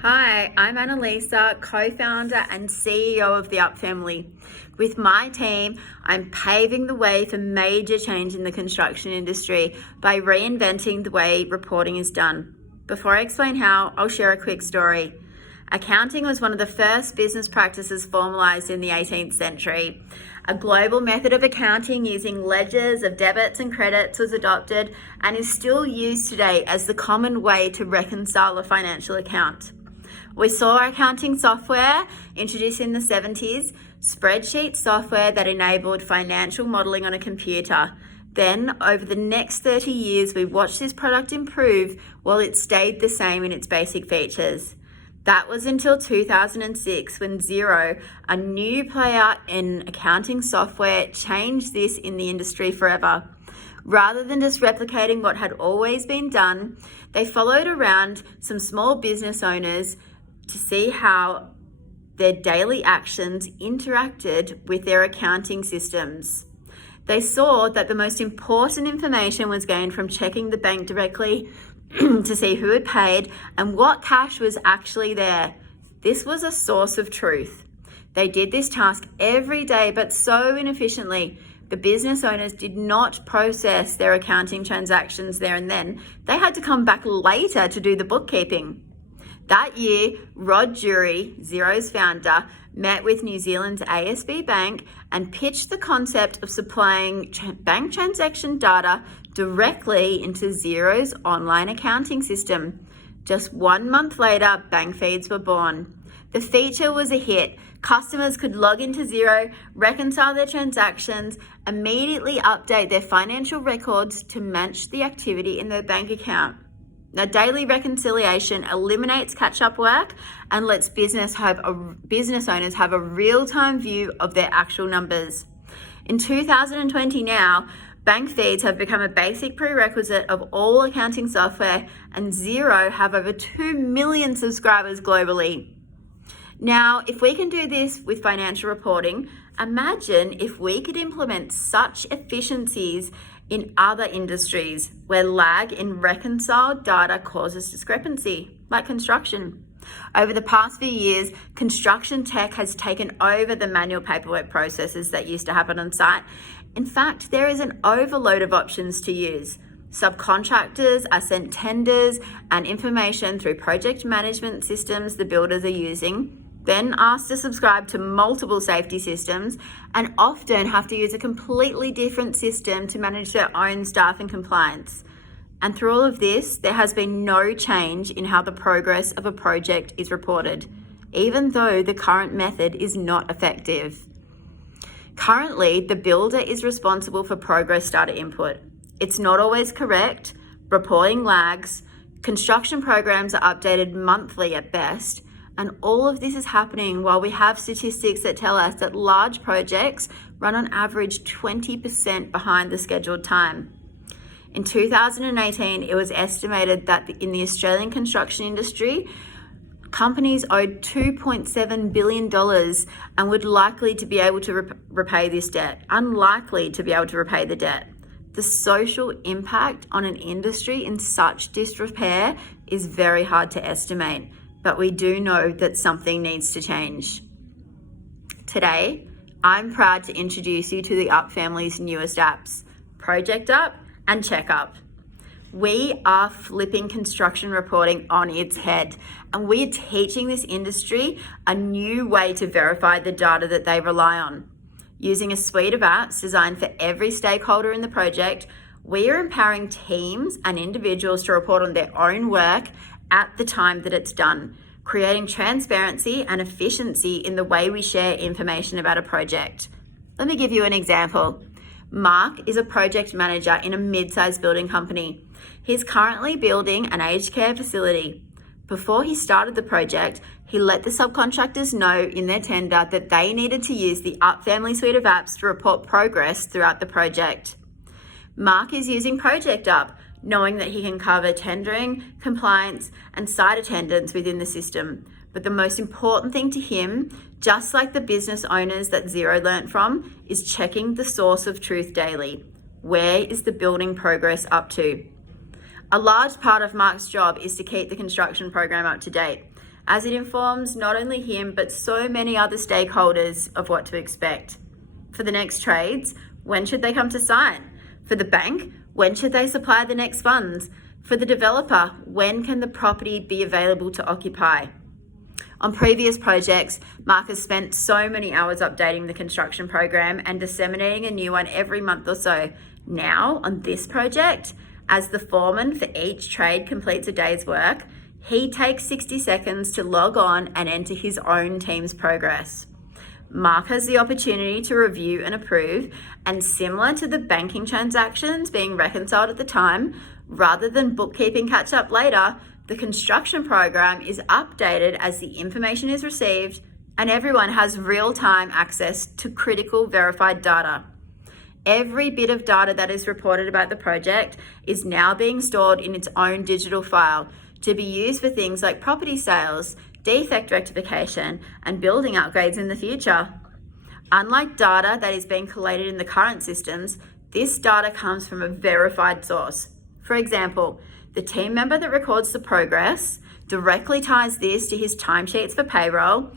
Hi, I'm Annalisa, co-founder and CEO of the Up Family. With my team, I'm paving the way for major change in the construction industry by reinventing the way reporting is done. Before I explain how, I'll share a quick story. Accounting was one of the first business practices formalized in the 18th century. A global method of accounting using ledgers of debits and credits was adopted and is still used today as the common way to reconcile a financial account. We saw accounting software introduced in the 70s, spreadsheet software that enabled financial modelling on a computer. Then, over the next 30 years, we watched this product improve while it stayed the same in its basic features. That was until 2006 when Xero, a new player in accounting software, changed this in the industry forever. Rather than just replicating what had always been done, they followed around some small business owners to see how their daily actions interacted with their accounting systems. They saw that the most important information was gained from checking the bank directly to see who had paid and what cash was actually there. This was a source of truth. They did this task every day, but so inefficiently. The business owners did not process their accounting transactions there and then. They had to come back later to do the bookkeeping. That year, Rod Drury, Xero's founder, met with New Zealand's ASB Bank and pitched the concept of supplying bank transaction data directly into Xero's online accounting system. Just 1 month later, bank feeds were born. The feature was a hit. Customers could log into Xero, reconcile their transactions, immediately update their financial records to match the activity in their bank account. Now, daily reconciliation eliminates catch-up work and lets business owners have a real-time view of their actual numbers. In 2020 now, bank feeds have become a basic prerequisite of all accounting software, and Xero have over 2 million subscribers globally. Now, if we can do this with financial reporting, imagine if we could implement such efficiencies in other industries where lag in reconciled data causes discrepancy, like construction. Over the past few years, construction tech has taken over the manual paperwork processes that used to happen on site. In fact, there is an overload of options to use. Subcontractors are sent tenders and information through project management systems the builders are using, then asked to subscribe to multiple safety systems, and often have to use a completely different system to manage their own staff and compliance. And through all of this, there has been no change in how the progress of a project is reported, even though the current method is not effective. Currently, the builder is responsible for progress data input. It's not always correct, reporting lags, construction programs are updated monthly at best, and all of this is happening while we have statistics that tell us that large projects run on average 20% behind the scheduled time. In 2018, it was estimated that in the Australian construction industry, companies owed $2.7 billion and would likely to be able to repay this debt, unlikely to be able to repay the debt. The social impact on an industry in such disrepair is very hard to estimate, but we do know that something needs to change. Today, I'm proud to introduce you to the Up family's newest apps, Project Up and CheckUp. We are flipping construction reporting on its head, and we are teaching this industry a new way to verify the data that they rely on. Using a suite of apps designed for every stakeholder in the project, we are empowering teams and individuals to report on their own work at the time that it's done, creating transparency and efficiency in the way we share information about a project. Let me give you an example. Mark is a project manager in a mid-sized building company. He's currently building an aged care facility. Before he started the project, he let the subcontractors know in their tender that they needed to use the Up Family suite of apps to report progress throughout the project. Mark is using Project Up, knowing that he can cover tendering, compliance, and site attendance within the system. But the most important thing to him, just like the business owners that Xero learnt from, is checking the source of truth daily. Where is the building progress up to? A large part of Mark's job is to keep the construction program up to date, as it informs not only him but so many other stakeholders of what to expect. For the next trades, when should they come to site? For the bank, when should they supply the next funds? For the developer, when can the property be available to occupy? On previous projects, Mark has spent so many hours updating the construction program and disseminating a new one every month or so. Now, on this project, as the foreman for each trade completes a day's work, he takes 60 seconds to log on and enter his own team's progress. Mark has the opportunity to review and approve, and similar to the banking transactions being reconciled at the time, rather than bookkeeping catch up later, the construction program is updated as the information is received and everyone has real-time access to critical verified data. Every bit of data that is reported about the project is now being stored in its own digital file to be used for things like property sales, defect rectification, and building upgrades in the future. Unlike data that is being collated in the current systems, this data comes from a verified source. For example, the team member that records the progress directly ties this to his timesheets for payroll,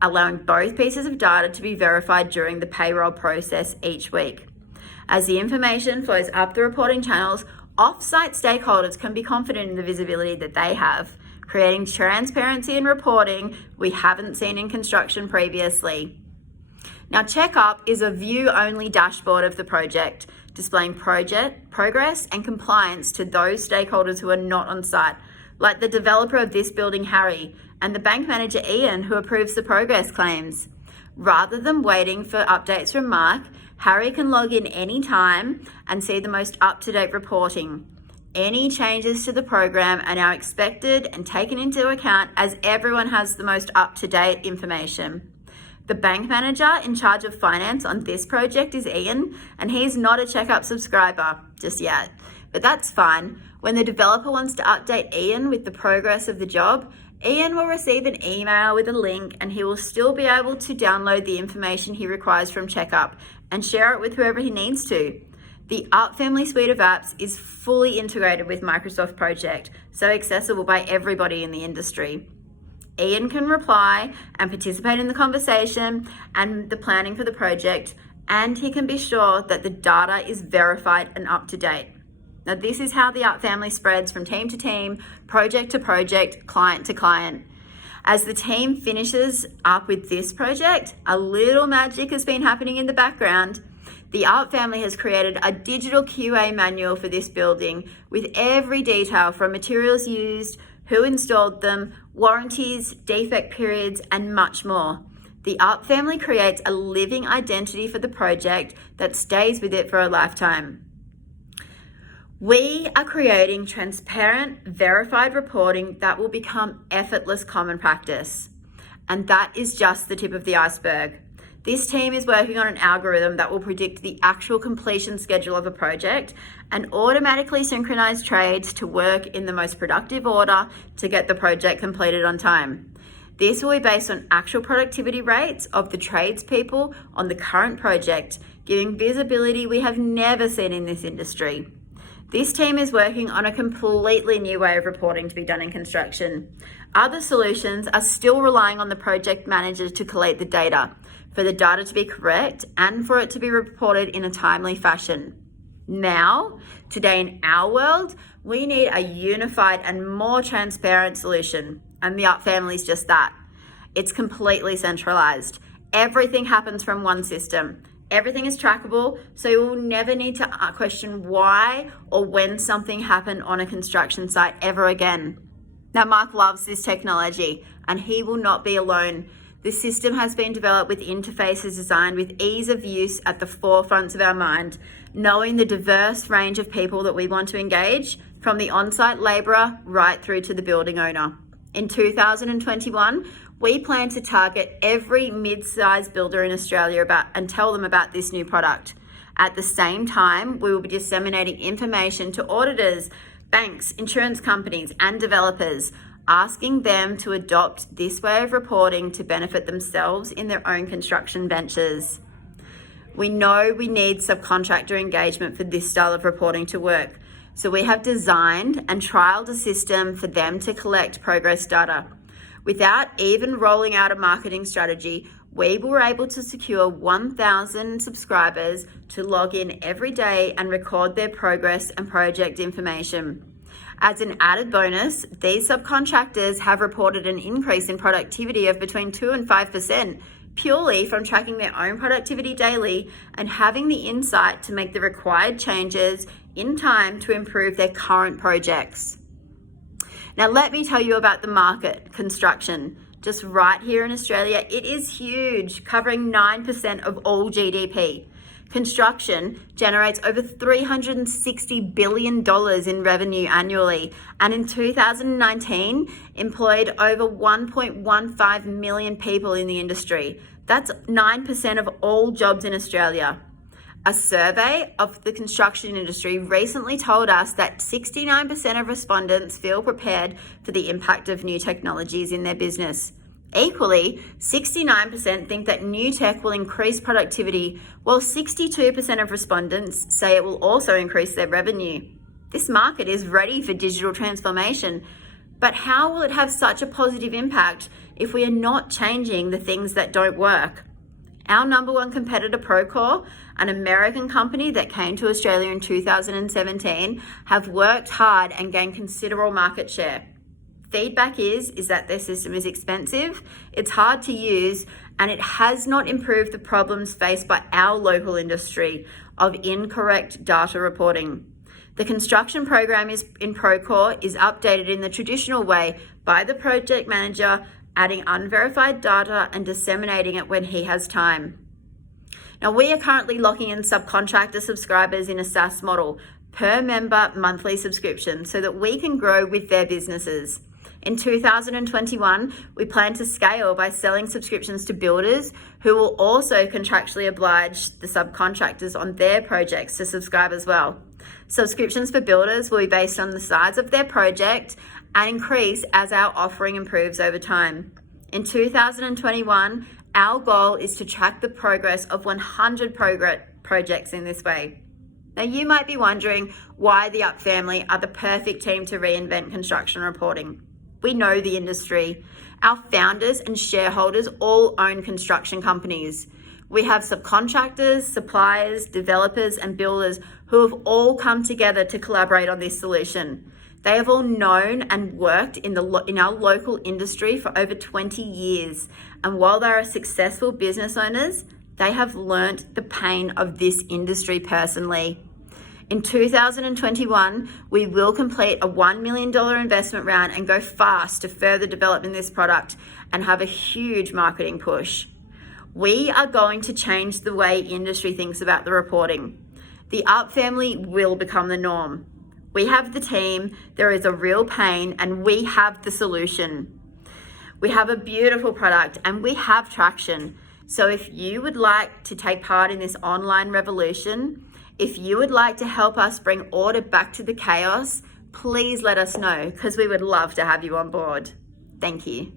allowing both pieces of data to be verified during the payroll process each week. As the information flows up the reporting channels, off-site stakeholders can be confident in the visibility that they have, creating transparency in reporting we haven't seen in construction previously. Now, Checkup is a view-only dashboard of the project, displaying project progress and compliance to those stakeholders who are not on site, like the developer of this building, Harry, and the bank manager, Ian, who approves the progress claims. Rather than waiting for updates from Mark, Harry can log in anytime and see the most up-to-date reporting. Any changes to the program are now expected and taken into account as everyone has the most up-to-date information. The bank manager in charge of finance on this project is Ian, and he's not a Checkup subscriber just yet. But that's fine. When the developer wants to update Ian with the progress of the job, Ian will receive an email with a link, and he will still be able to download the information he requires from Checkup and share it with whoever he needs to. The Up Family suite of apps is fully integrated with Microsoft Project, so accessible by everybody in the industry. Ian can reply and participate in the conversation and the planning for the project, and he can be sure that the data is verified and up to date. Now, this is how the Up family spreads from team to team, project to project, client to client. As the team finishes up with this project, a little magic has been happening in the background. The Up family has created a digital QA manual for this building with every detail from materials used, who installed them, warranties, defect periods, and much more. The Up family creates a living identity for the project that stays with it for a lifetime. We are creating transparent, verified reporting that will become effortless common practice. And that is just the tip of the iceberg. This team is working on an algorithm that will predict the actual completion schedule of a project and automatically synchronize trades to work in the most productive order to get the project completed on time. This will be based on actual productivity rates of the tradespeople on the current project, giving visibility we have never seen in this industry. This team is working on a completely new way of reporting to be done in construction. Other solutions are still relying on the project manager to collate the data, for the data to be correct and for it to be reported in a timely fashion. Now, today in our world, we need a unified and more transparent solution, and the Up family is just that. It's completely centralized. Everything happens from one system. Everything is trackable, so you will never need to question why or when something happened on a construction site ever again. Now, Mark loves this technology, and he will not be alone. The system has been developed with interfaces designed with ease of use at the forefront of our mind, knowing the diverse range of people that we want to engage, from the on-site labourer right through to the building owner. In 2021, we plan to target every mid-sized builder in Australia and tell them about this new product. At the same time, we will be disseminating information to auditors, banks, insurance companies, and developers, asking them to adopt this way of reporting to benefit themselves in their own construction ventures. We know we need subcontractor engagement for this style of reporting to work, So we have designed and trialed a system for them to collect progress data. Without even rolling out a marketing strategy, we were able to secure 1,000 subscribers to log in every day and record their progress and project information. As an added bonus, these subcontractors have reported an increase in productivity of between 2 and 5%, purely from tracking their own productivity daily and having the insight to make the required changes in time to improve their current projects. Now, let me tell you about the market, construction. Just right here in Australia, it is huge, covering 9% of all GDP. Construction generates over $360 billion in revenue annually, and in 2019 employed over 1.15 million people in the industry. That's 9% of all jobs in Australia. A survey of the construction industry recently told us that 69% of respondents feel prepared for the impact of new technologies in their business. Equally, 69% think that new tech will increase productivity, while 62% of respondents say it will also increase their revenue. This market is ready for digital transformation, but how will it have such a positive impact if we are not changing the things that don't work? Our number one competitor, Procore, an American company that came to Australia in 2017, have worked hard and gained considerable market share. Feedback is that their system is expensive, it's hard to use, and it has not improved the problems faced by our local industry of incorrect data reporting. The construction program in Procore is updated in the traditional way by the project manager, adding unverified data and disseminating it when he has time. Now, we are currently locking in subcontractor subscribers in a SaaS model, per member monthly subscription, so that we can grow with their businesses. In 2021, we plan to scale by selling subscriptions to builders who will also contractually oblige the subcontractors on their projects to subscribe as well. Subscriptions for builders will be based on the size of their project and increase as our offering improves over time. In 2021, our goal is to track the progress of 100 projects in this way. Now, you might be wondering why the Up family are the perfect team to reinvent construction reporting. We know the industry. Our founders and shareholders all own construction companies. We have subcontractors, suppliers, developers, and builders who have all come together to collaborate on this solution. They have all known and worked in our local industry for over 20 years. And while they are successful business owners, they have learnt the pain of this industry personally. In 2021, we will complete a $1 million investment round and go fast to further develop in this product and have a huge marketing push. We are going to change the way industry thinks about the reporting. The Up family will become the norm. We have the team, there is a real pain, and we have the solution. We have a beautiful product and we have traction. So if you would like to take part in this online revolution, if you would like to help us bring order back to the chaos, please let us know, because we would love to have you on board. Thank you.